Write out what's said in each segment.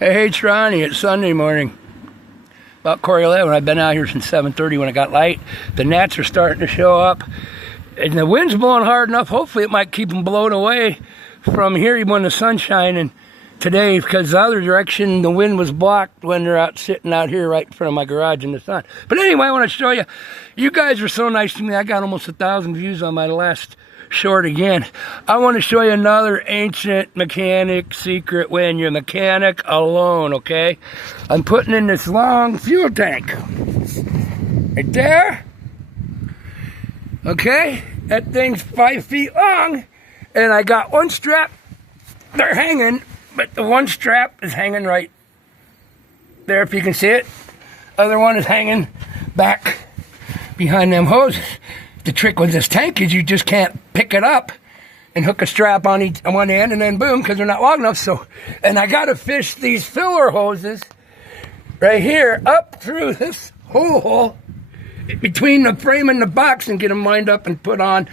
Hey, it's Ronnie. It's Sunday morning. About 11:15. I've been out here since 7:30 when it got light. The gnats are starting to show up. And the wind's blowing hard enough. Hopefully it might keep them blown away from here when the sun's shining today, because the other direction, the wind was blocked when they're out sitting out here right in front of my garage in the sun. But anyway, I want to show you. You guys were so nice to me. I got almost 1,000 views on my last short again. I want to show you another ancient mechanic secret when you're a mechanic alone, okay? I'm putting in this long fuel tank. Right there. Okay? That thing's 5 feet long. And I got one strap. They're hanging, but the one strap is hanging right there, if you can see it. Other one is hanging back behind them hoses. The trick with this tank is you just can't pick it up and hook a strap on one end and then boom, because they're not long enough. So, and I got to fish these filler hoses right here up through this hole between the frame and the box and get them lined up and put on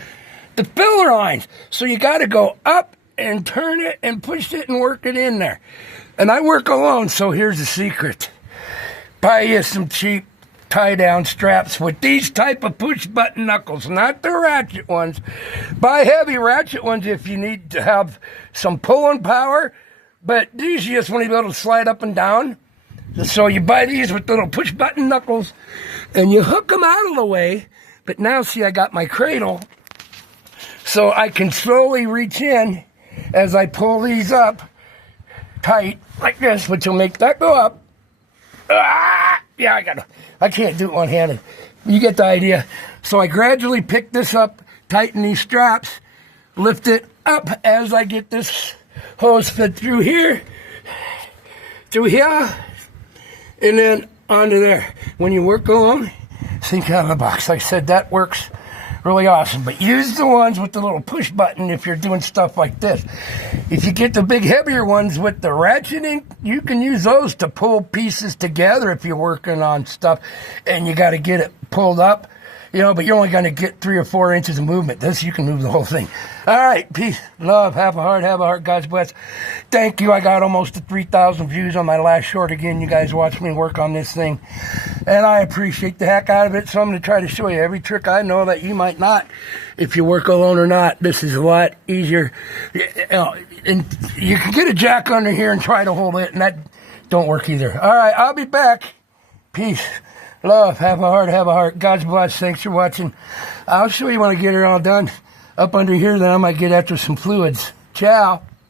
the filler lines. So you got to go up and turn it and push it and work it in there. And I work alone, so here's the secret. Buy you some cheap tie-down straps with these type of push-button knuckles, not the ratchet ones. Buy heavy ratchet ones if you need to have some pulling power, but these you just want to be able to slide up and down. So you buy these with little push-button knuckles, and you hook them out of the way. But now, see, I got my cradle, so I can slowly reach in as I pull these up tight, like this, which will make that go up. Yeah, I can't do it one-handed. You get the idea. So I gradually pick this up, tighten these straps, lift it up as I get this hose fit through here, and then onto there. When you work alone, think out of the box. Like I said, that works really awesome. But use the ones with the little push button if you're doing stuff like this. If you get the big heavier ones with the ratcheting, you can use those to pull pieces together if you're working on stuff and you got to get it pulled up, but you're only going to get 3 or 4 inches of movement. This, you can move the whole thing. All right, peace, love, have a heart, God's bless. Thank you. I got almost 3,000 views on my last short again. You guys watch me work on this thing, and I appreciate the heck out of it. So I'm going to try to show you every trick I know that you might not, if you work alone or not. This is a lot easier. And you can get a jack under here and try to hold it, and that don't work either. All right, I'll be back. Peace, love, have a heart. God's bless. Thanks for watching. I'll show you when I get it all done. Up under here, then I might get after some fluids. Ciao.